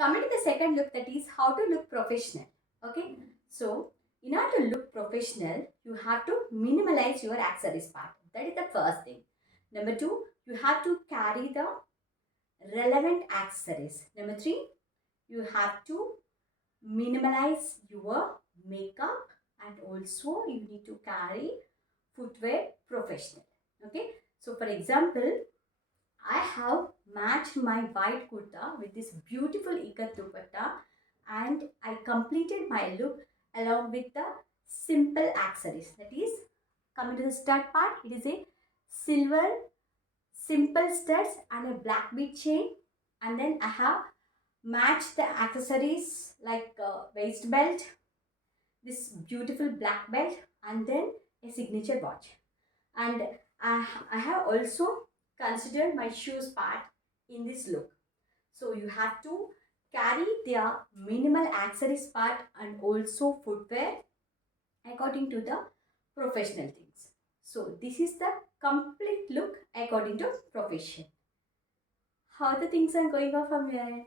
Coming to the second look, that is how to look professional. Okay, so in order to look professional, you have to minimalize your accessories part. That is the first thing. Number two, you have to carry the relevant accessories. Number three, you have to minimalize your makeup, and also you need to carry footwear professional. Okay, so for example, I have matched my white kurta with this beautiful ikat dupatta, and I completed my look along with the simple accessories. That is, coming to the stud part, it is a silver simple studs and a black bead chain, and then I have matched the accessories like waist belt, this beautiful black belt, and then a signature watch. And I have also considered my shoes part in this look. So you have to carry their minimal accessories part and also footwear according to the professional things. So this is the complete look according to profession. How the things are going on from your end?